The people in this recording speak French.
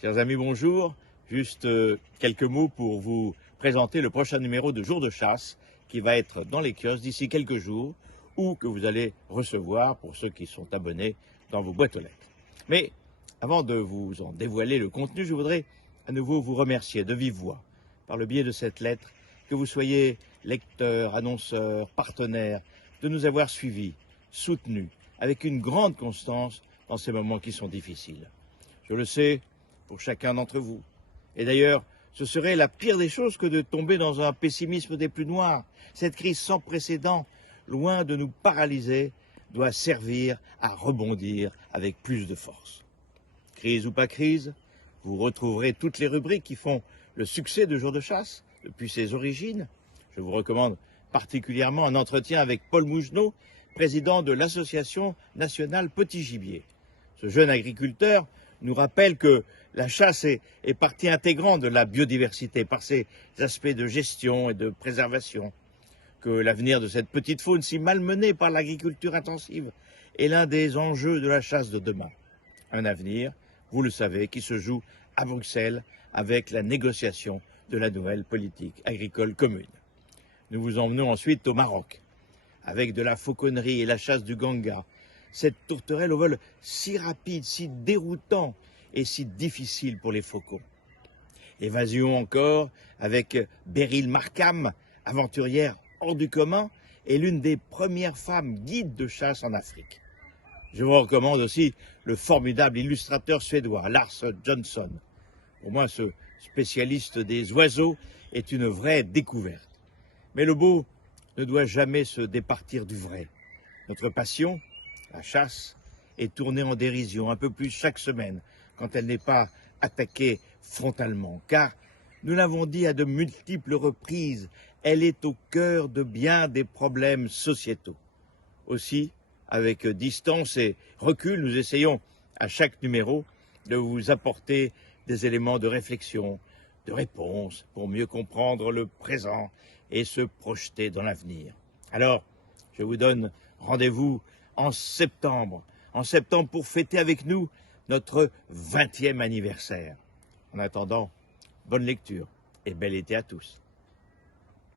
Chers amis, bonjour. Juste quelques mots pour vous présenter le prochain numéro de Jour de chasse qui va être dans les kiosques d'ici quelques jours ou que vous allez recevoir pour ceux qui sont abonnés dans vos boîtes aux lettres. Mais avant de vous en dévoiler le contenu, je voudrais à nouveau vous remercier de vive voix par le biais de cette lettre, que vous soyez lecteurs, annonceurs, partenaires, de nous avoir suivis, soutenus avec une grande constance dans ces moments qui sont difficiles. Je le sais pour chacun d'entre vous. Et d'ailleurs, ce serait la pire des choses que de tomber dans un pessimisme des plus noirs. Cette crise sans précédent, loin de nous paralyser, doit servir à rebondir avec plus de force. Crise ou pas crise, vous retrouverez toutes les rubriques qui font le succès de Jour de chasse depuis ses origines. Je vous recommande particulièrement un entretien avec Paul Mougenot, président de l'Association nationale Petit Gibier. Ce jeune agriculteur nous rappelle que la chasse est partie intégrante de la biodiversité par ses aspects de gestion et de préservation, que l'avenir de cette petite faune si malmenée par l'agriculture intensive est l'un des enjeux de la chasse de demain. Un avenir, vous le savez, qui se joue à Bruxelles avec la négociation de la nouvelle politique agricole commune. Nous vous emmenons ensuite au Maroc, avec de la fauconnerie et la chasse du ganga, cette tourterelle au vol si rapide, si déroutant et si difficile pour les faucons. Évasion encore avec Beryl Markham, aventurière hors du commun et l'une des premières femmes guides de chasse en Afrique. Je vous recommande aussi le formidable illustrateur suédois Lars Johnson. Pour moi, ce spécialiste des oiseaux est une vraie découverte. Mais le beau ne doit jamais se départir du vrai. Notre passion, la chasse, est tournée en dérision un peu plus chaque semaine quand elle n'est pas attaquée frontalement. Car, nous l'avons dit à de multiples reprises, elle est au cœur de bien des problèmes sociétaux. Aussi, avec distance et recul, nous essayons à chaque numéro de vous apporter des éléments de réflexion, de réponse pour mieux comprendre le présent et se projeter dans l'avenir. Alors, je vous donne rendez-vous en septembre pour fêter avec nous notre 20e anniversaire. En attendant, bonne lecture et bel été à tous.